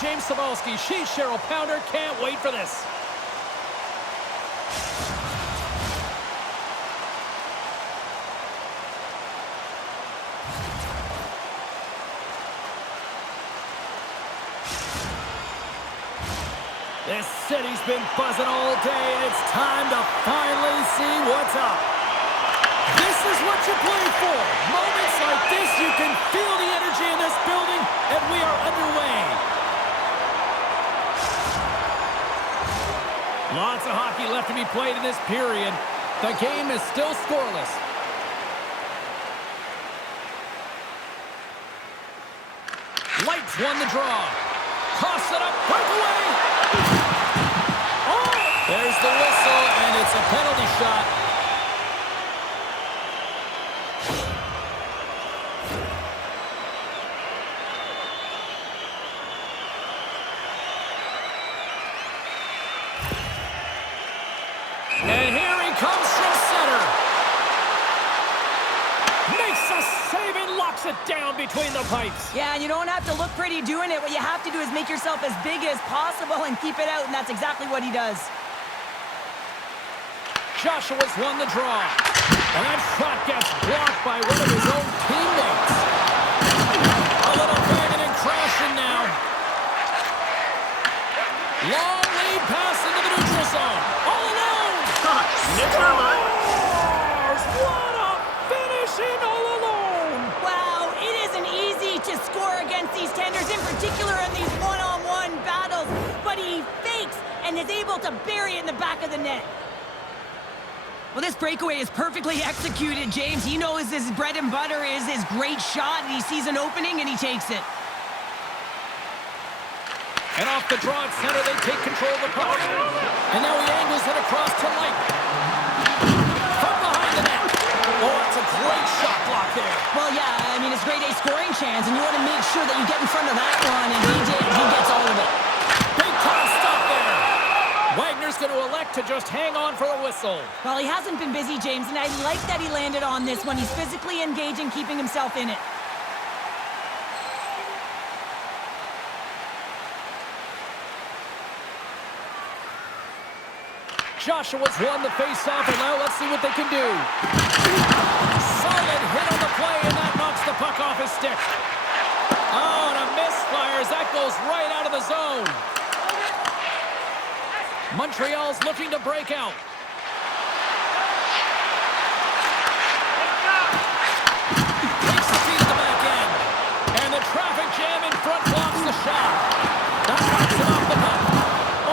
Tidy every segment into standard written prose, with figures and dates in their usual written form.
James Cybulski. She's Cheryl Pounder. Can't wait for this. This city's been buzzing all day, and it's time to finally see what's up. This is what you play for. Moments like this, you can feel the energy in this building, and we are underway. Lots of hockey left to be played in this period. The game is still scoreless. Lights won the draw. Toss it up, breakaway. Oh! There's the whistle, and it's a penalty shot. And here he comes from center. Makes a save and locks it down between the pipes. Yeah, and you don't have to look pretty doing it. What you have to do is make yourself as big as possible and keep it out, and that's exactly what he does. Joshua's won the draw. And that shot gets blocked by one of his own teammates. A little banging and crashing now. Long lead pass into the neutral zone. All alone. Scores! What a finishing all alone. Wow, it isn't easy to score against these tenders, in particular in these one-on-one battles, but he fakes and is able to bury it in the back of the net. Well, this breakaway is perfectly executed, James. He knows his bread and butter is his great shot, and he sees an opening, and he takes it. And off the draw at center, they take control of the puck. And now he angles it across to Light. From behind the net. Oh, that's a great shot block there. Well, yeah, I mean, it's grade A scoring chance, and you want to make sure that you get in front of that one, and he did. He gets all of it. Big time stop there. Wagner's going to elect to just hang on for the whistle. Well, he hasn't been busy, James, and I like that he landed on this one. He's physically engaging, keeping himself in it. Joshua's won the face-off, and now let's see what they can do. Solid hit on the play, and that knocks the puck off his stick. Oh, and a misfire as that goes right out of the zone. Montreal's looking to break out. Takes the feed to the back end. And the traffic jam in front blocks the shot. That knocks him off the puck.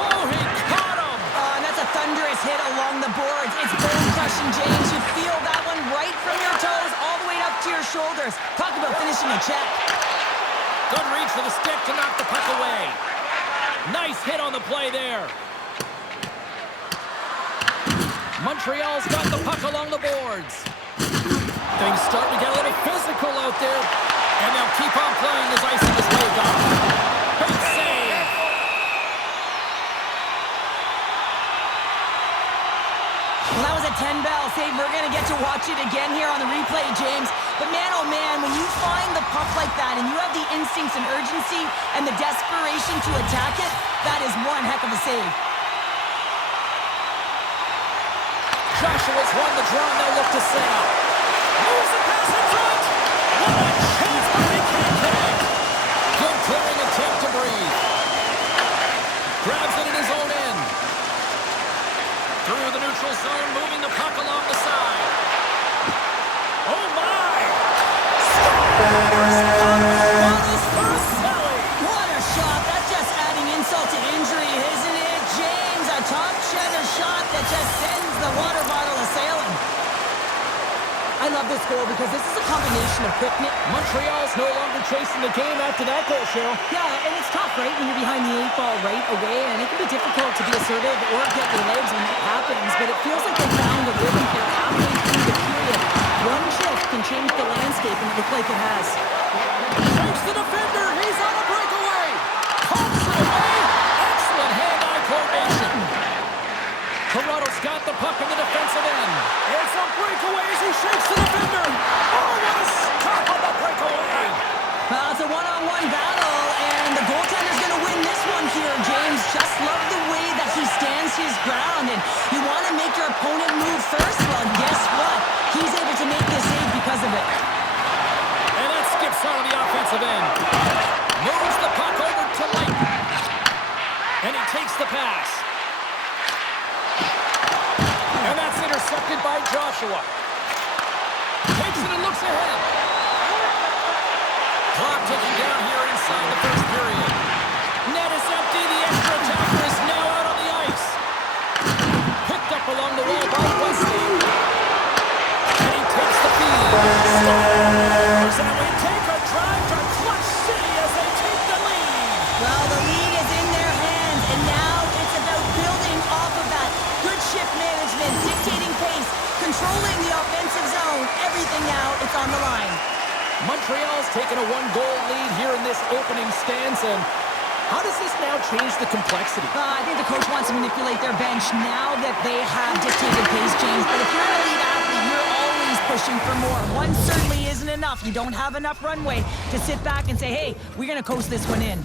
Oh, he caught him. And that's a thunderous hit along the boards. It's bone-crushing, James. You feel that one right from your toes all the way up to your shoulders. Talk about finishing a check. Good reach for the stick to knock the puck away. Nice hit on the play there. Montreal's got the puck along the boards. Things starting to get a little physical out there. And they'll keep on playing as icing is waved off. Big save. Well, that was a 10-bell save. We're going to get to watch it again here on the replay, James. But man, oh man, when you find the puck like that and you have the instincts and urgency and the desperation to attack it, that is one heck of a save. Joshua's won the draw, and they'll look to set up. Moves the pass in front. What a chance, but they can't connect. Good clearing attempt to breathe. Grabs it in his own end. Through the neutral zone, moving the puck along the side. Oh, my! What a shot. That's just adding insult to injury, isn't it, James? A top cheddar shot that just sends the water bottle a-sailing. I love this goal because this is a combination of quickness. Montreal's no longer chasing the game after that goal, Cheryl. Yeah, and it's tough, right, when you're behind the 8-ball right away, and it can be difficult to be assertive or get your legs when that happens, but it feels like they found a rhythm here halfway through the period. One shift can change the landscape, and it looks like it has. Shakes the defender. He's on a breakaway. Pumps it away. Excellent hand-eye coordination. Toronto's got the puck in the defensive end. It's a breakaway as he shakes the defender. Oh, what a stop on the breakaway. It's a one-on-one battle, and the goaltender's going to win pass. And that's intercepted by Joshua. Takes it and looks ahead. Clock ticking down here inside the first period. Net is empty. The extra attacker is now out on the ice. Picked up along the wall by Wesley. And he takes the feed. Scores, and we take a drive to Clutch City as they take the lead. Well, the lead is in their hands, and now it's about building off of that. Good shift management, dictating pace, controlling the offensive zone. Everything now, it's on the line. Montreal's taken a one-goal lead here in this opening stance, and how does this now change the complexity? I think the coach wants to manipulate their bench now that they have dictated pace, James. But if you're an elite athlete, you're always pushing for more. One certainly isn't enough. You don't have enough runway to sit back and say, hey, we're going to coast this one in.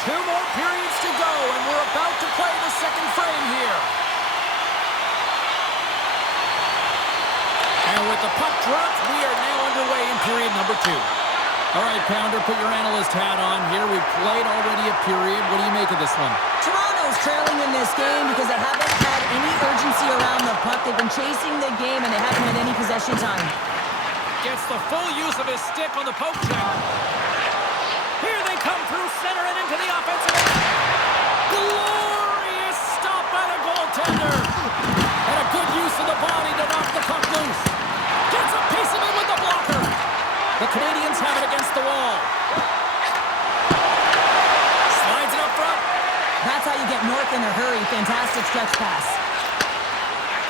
Two more periods to go, and we're about to play the second frame here. And with the puck dropped, we are now underway in period number 2. All right, Pounder, put your analyst hat on here. We've played already a period. What do you make of this one? Toronto's trailing in this game because they haven't had any urgency around the puck. They've been chasing the game, and they haven't had any possession time. Gets the full use of his stick on the poke check. Here they come through center and into the offensive end. Glorious stop by the goaltender. And a good use of the body to knock the puck loose. Gets a piece of it with the blocker. The Canadians have it against the wall. Slides it up front. That's how you get north in a hurry. Fantastic stretch pass.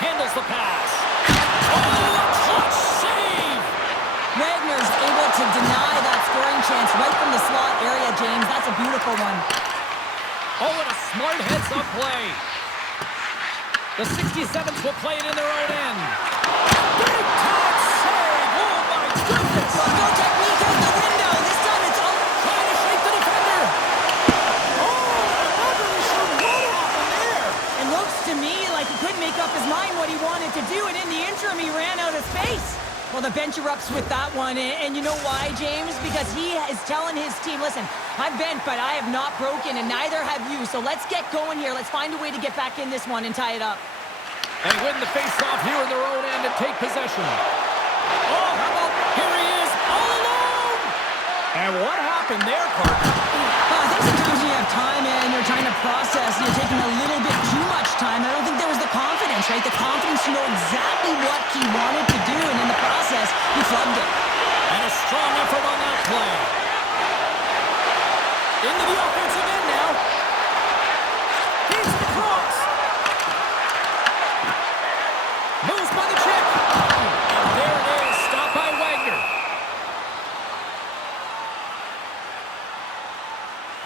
Handles the pass. Oh, a clutch save! Wagner's able to deny that scoring chance right from the slot area, James. That's a beautiful one. Oh, and a smart heads-up play. The 67th will play it in their own end. Big time save! Oh, my goodness! Well, no technique out the window. This time it's all Trying to shake the defender. Oh, I'm not really sure what happened there. It looks to me like he couldn't make up his mind what he wanted to do, and in the interim, he ran out of space. Well, the bench erupts with that one, and you know why, James? Because he is telling his team, listen, I've bent, but I have not broken, and neither have you, so let's get going here. Let's find a way to get back in this one and tie it up. They win the face-off here in their own end and take possession. Oh, how about, here he is, all alone! And what happened there, partner? I think sometimes when you have time and you're trying to process, you're taking a little bit too much time. I don't think there was the confidence, right? The confidence to know exactly what he wanted to do, and in the process, he flubbed it. And a strong effort on that play. Into the offensive end now. He's across. Moves by the check. And there it is. Stopped by Wagner.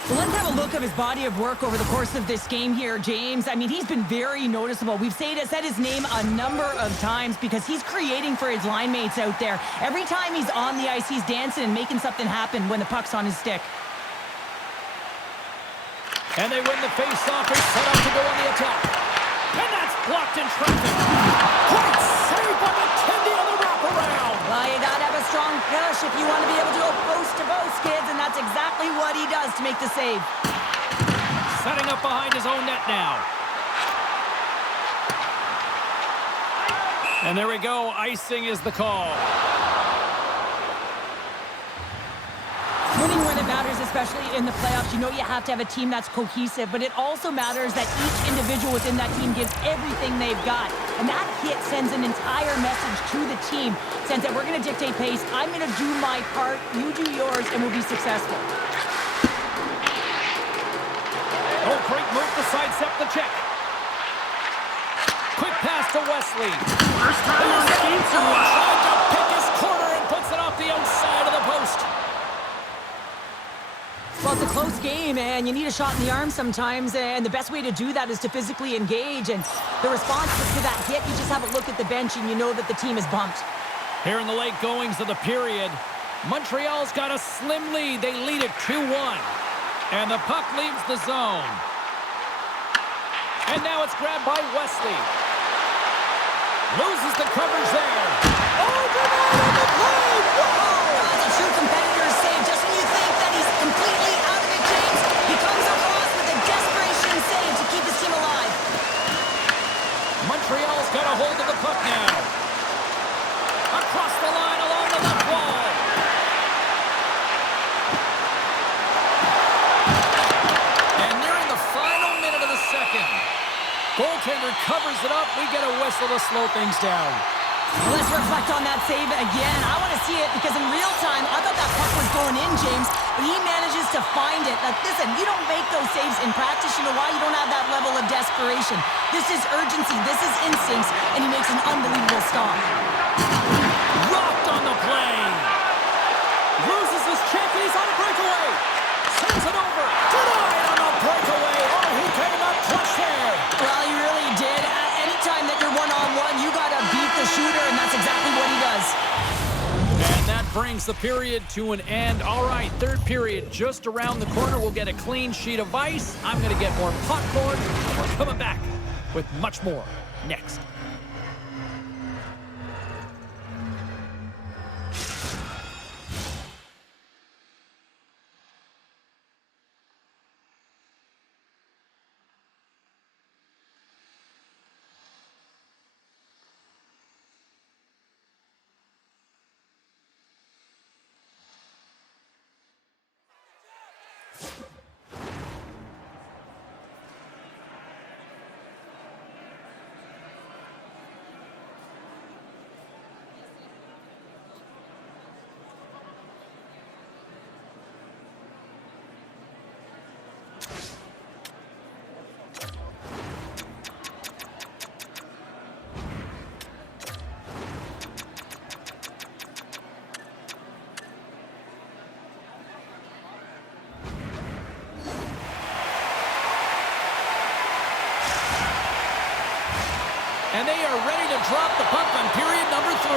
So let's have a look at his body of work over the course of this game here, James. I mean, he's been very noticeable. We've said his name a number of times because he's creating for his line mates out there. Every time he's on the ice, he's dancing and making something happen when the puck's on his stick. And they win the face-off. He's set up to go on the attack. And that's blocked in traffic. Great save by McKenzie on the wraparound. Well, you gotta have a strong push if you want to be able to go post to post, kids, and that's exactly what he does to make the save. Setting up behind his own net now. And there we go. Icing is the call. Winning when it matters, especially in the playoffs. You know you have to have a team that's cohesive, but it also matters that each individual within that team gives everything they've got. And that hit sends an entire message to the team, since that we're going to dictate pace. I'm going to do my part, you do yours, and we'll be successful. Oh, great move to sidestep the check. Quick pass to Wesley. First time on skates or what? Trying to pick his corner and puts it off the outside of the post. Well, it's a close game, and you need a shot in the arm sometimes, and the best way to do that is to physically engage. And the response to that hit, you just have a look at the bench, and you know that the team is bumped. Here in the late goings of the period, Montreal's got a slim lead. They lead it 2-1. And the puck leaves the zone. And now it's grabbed by Wesley. Loses the coverage there. Override on the play! Whoa! That's a true competitor's save. Just when you think that he's completely out of it, James, he comes across with a desperation save to keep his team alive. Montreal's got a hold of the puck now. Across the line along the left wall. And nearing the final minute of the second. Goaltender covers it up. We get a whistle to slow things down. Let's reflect on that save again. I want to see it because in real time, I thought that puck was going in, James, but he manages to find it. Like, listen, you don't make those saves in practice. You know why? You don't have that level of desperation. This is urgency. This is instincts, and he makes an unbelievable stop. Rocked on the play. Loses his check, and he's on a breakaway. Sends it over. Denied on the breakaway. Oh, he came up clutch there. Well, he really did. Anytime that you're one-on-one, you got to beat the shooter, and that's exactly what he does. And that brings the period to an end. All right, third period just around the corner. We'll get a clean sheet of ice. I'm going to get more popcorn. We're coming back with much more next. And they are ready to drop the puck on period number 3.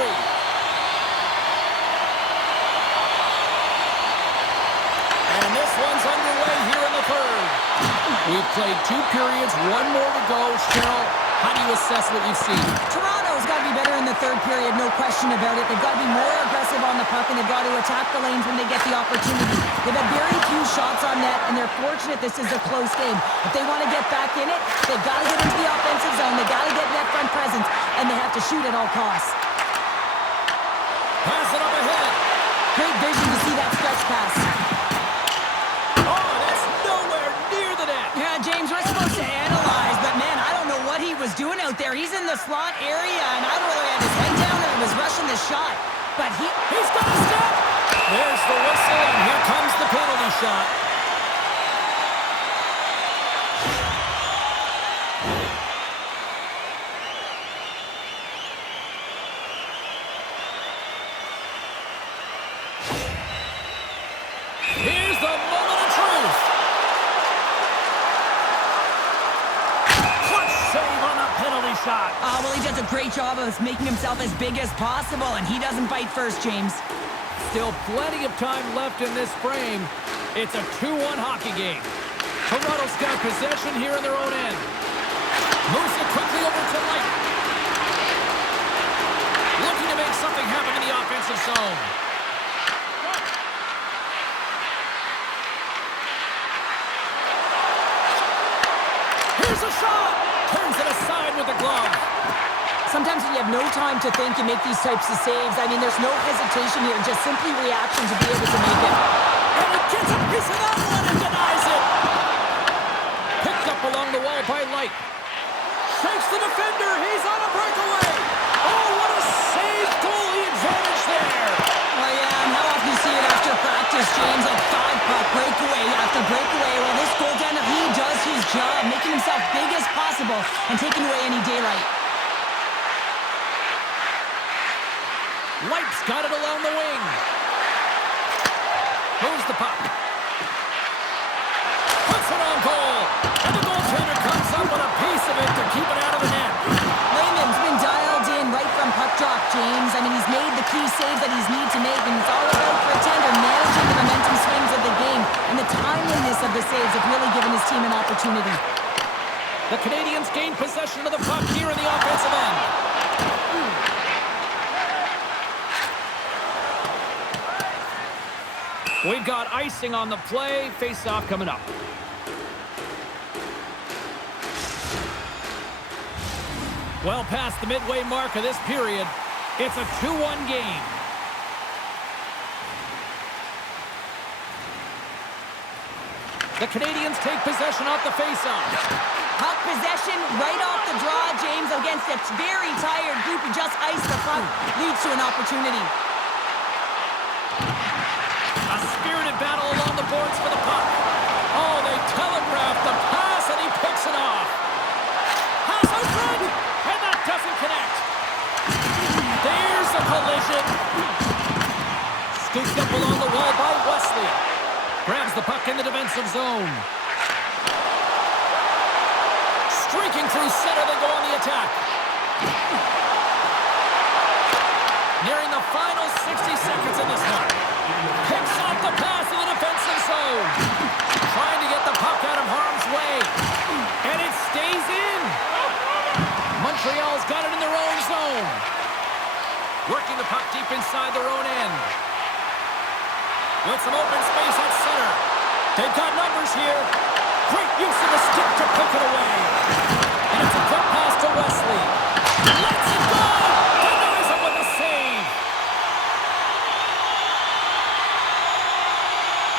And this one's underway here in the third. We've played 2 periods, 1 more to go. Cheryl, how do you assess what you've seen? Toronto's got to be better in the third period, no question about it. They've got to be more aggressive on the puck, and they've got to attack the lanes when they get the opportunity. They've had very few shots on net, and they're fortunate this is a close game. If they want to get back in it, they've got to get into the offensive zone. They've got to get net front presence, and they have to shoot at all costs. Pass it up ahead. Great vision to see that stretch pass. Oh, that's nowhere near the net. Yeah, James, we're supposed to analyze, but man, I don't know what he was doing out there. He's in the slot area, and I don't know whether he had his head down or he was rushing the shot. But he's got a step. There's the whistle, and here comes the penalty shot. Here's the moment of truth. Clutch save on the penalty shot. well, he does a great job of making himself as big as possible, and he doesn't bite first, James. Still plenty of time left in this frame. It's a 2-1 hockey game. Toronto's got possession here in their own end. Moves it quickly over to Light. Looking to make something happen in the offensive zone. Here's a shot! Turns it aside with the glove. Sometimes when you have no time to think, you make these types of saves. I mean, there's no hesitation here, just simply reaction to be able to make it. And he gets a piece of that one and denies it. Picked up along the wall by Light. Shakes the defender. He's on a breakaway. Oh, what a save! Goalie advantage there. Well, yeah, and how often you see it after practice, James, like 5-puck breakaway after breakaway. Well, this goaltender, he does his job, making himself big as possible and taking away any daylight. Light's got it along the wing. Moves the puck. Puts it on goal. And the goaltender comes up with a piece of it to keep it out of the net. Lehman's been dialed in right from puck drop, James. I mean, he's made the key saves that he's need to make, and it's all about for a tender managing the momentum swings of the game. And the timeliness of the saves have really given his team an opportunity. The Canadians gain possession of the puck here in the offensive end. We've got icing on the play. Face-off coming up. Well past the midway mark of this period, it's a 2-1 game. The Canadians take possession off the face-off. Puck possession right off the draw, James, against a very tired group who just iced the puck. Leads to an opportunity. A spirited battle along the boards for the puck. Oh, they telegraph the pass, and he picks it off. Pass out front, and that doesn't connect. There's a collision. Scooped up along the wall by Wesley. Grabs the puck in the defensive zone. Streaking through center, they go on the attack. Nearing the final 60 seconds in this one. Picks off the pass in the defensive zone. Trying to get the puck out of harm's way. And it stays in. Montreal's got it in their own zone. Working the puck deep inside their own end. With some open space at center. They've got numbers here. Great use of the stick to pick it away. And it's a quick pass to Wesley. Lets it go! Denies him with a save.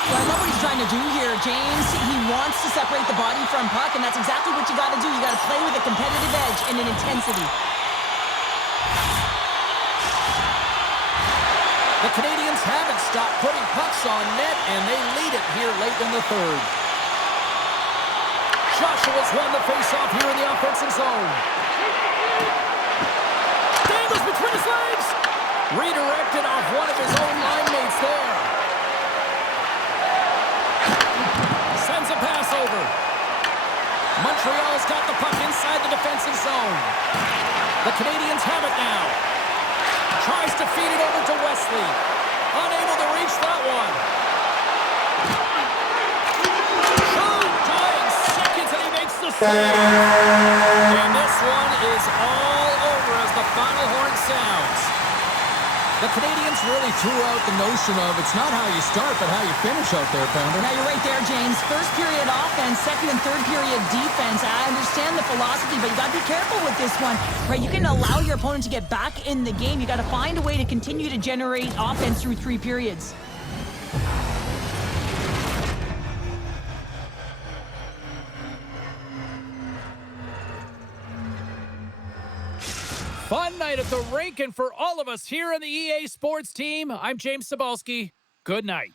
Well, I love what he's trying to do here, James. He wants to separate the body from puck, and that's exactly what you got to do. You got to play with a competitive edge and an intensity. The Canadians haven't stopped putting pucks on net, and they lead it here late in the third. Joshua's won the face-off here in the offensive zone. Dangles between his legs. Redirected off one of his own line mates there. Sends a pass over. Montreal's got the puck inside the defensive zone. The Canadians have it now. Tries to feed it over to Wesley. Unable to reach that one. Dying seconds, and he makes the save. And this one is all over as the final horn sounds. The Canadians really threw out the notion of it's not how you start, but how you finish out there, Pounder. Now, you're right there, James. First period offense, second and third period defense. I understand the philosophy, but you got to be careful with this one. Right? You can allow your opponent to get back in the game. You got to find a way to continue to generate offense through 3 periods. Fun night at the rink, and for all of us here on the EA Sports team, I'm James Cebulski. Good night.